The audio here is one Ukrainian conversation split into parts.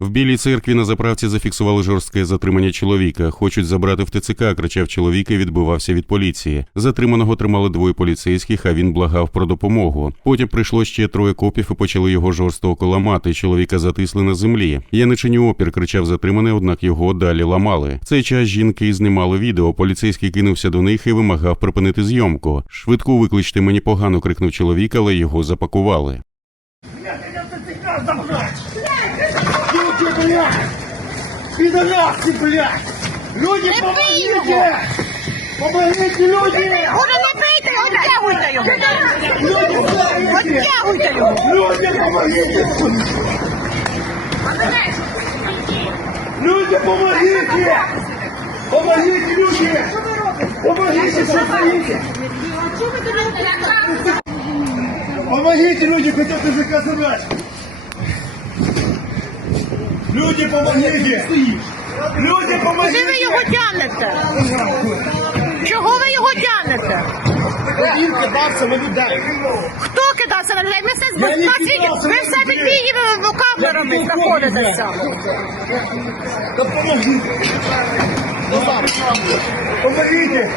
В білій церкві на заправці зафіксували жорстке затримання чоловіка. Хочуть забрати в ТЦК, кричав чоловік і відбивався від поліції. Затриманого тримали двоє поліцейських, а він благав про допомогу. Потім прийшло ще троє копів і почали його жорстоко ламати. Чоловіка затисли на землі. Я не чиню опір, кричав затриманий, однак його далі ламали. В цей час жінки знімали відео. Поліцейський кинувся до них і вимагав припинити зйомку. Швидку викличте мені погано, крикнув чоловік, але його запакували. Люди, блядь! Пидорасы, блядь! Люди, помогите! Помогите, люди! Уже не бийте, оттягуйте його! Люди, помогите! Оттягуйте його! Люди, помогите! Люди, помогите! Помогите, люди! Помогите, стоите? Помогите, люди, хотят языка забрать! Люди, помогите! Люди, Куди помогите! ви його тягнете? Чого ви його тягнете? Він кидався на людей. Хто кидався на людей? Ми все Я не на світі. кидався Ви на все під діями камерами знаходитеся. Да помогите! Помогите!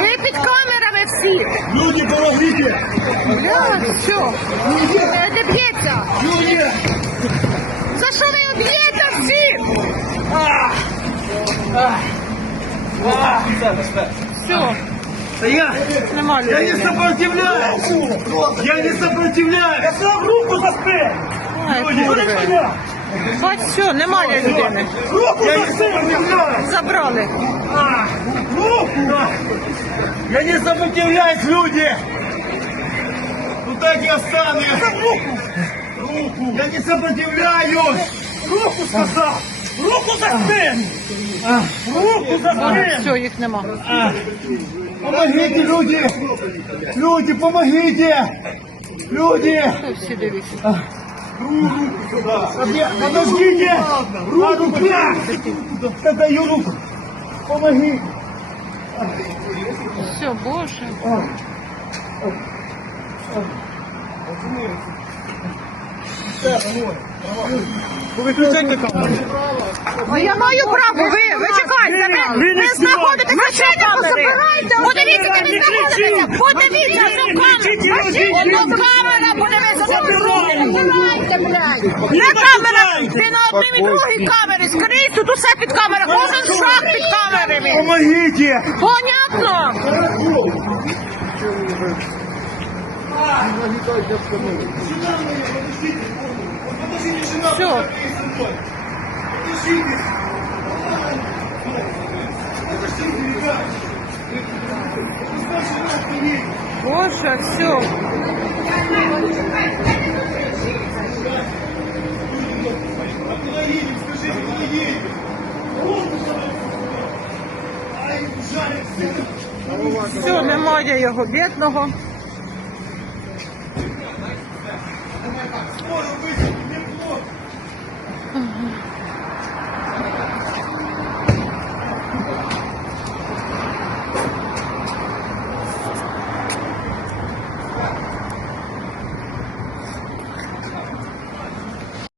Ви під камерами всі. Люди, помогите! Бля, що? Е, Все, Да я, я не сопротивляюсь! Я не сопротивляюсь! Я сам руку за спину! Ай, Люди, курви. Бач, все, немає людини. Руку за спину! Забрали. А, Руку! Я не сопротивляюсь, люди! Ну так и останусь! Руку! Руку! Я не сопротивляюсь! Руку сказал! Руку за спину! Руку за спину! Все, їх нема. Помогите, люди! Люди, помогите! Люди! Всі дивіться. Подождите! Руку! Я даю руку! Помоги! Все, боже. Выключайте камеру! А я маю право, ви, ви чекайте, ви, Ви не ви знаходитеся в камери. Подивіться, де ви знаходитеся. Подивіться, що камера. Ото камера, подивіться, де ви знаходитеся, блядь. Де камера? Ти на одній і другій камері. Скрізь тут усе під камерою. Кожен шаг під камерами. Помогите! Понятно? Все. Боже, все. Все, немає його бідного. Можу вийти.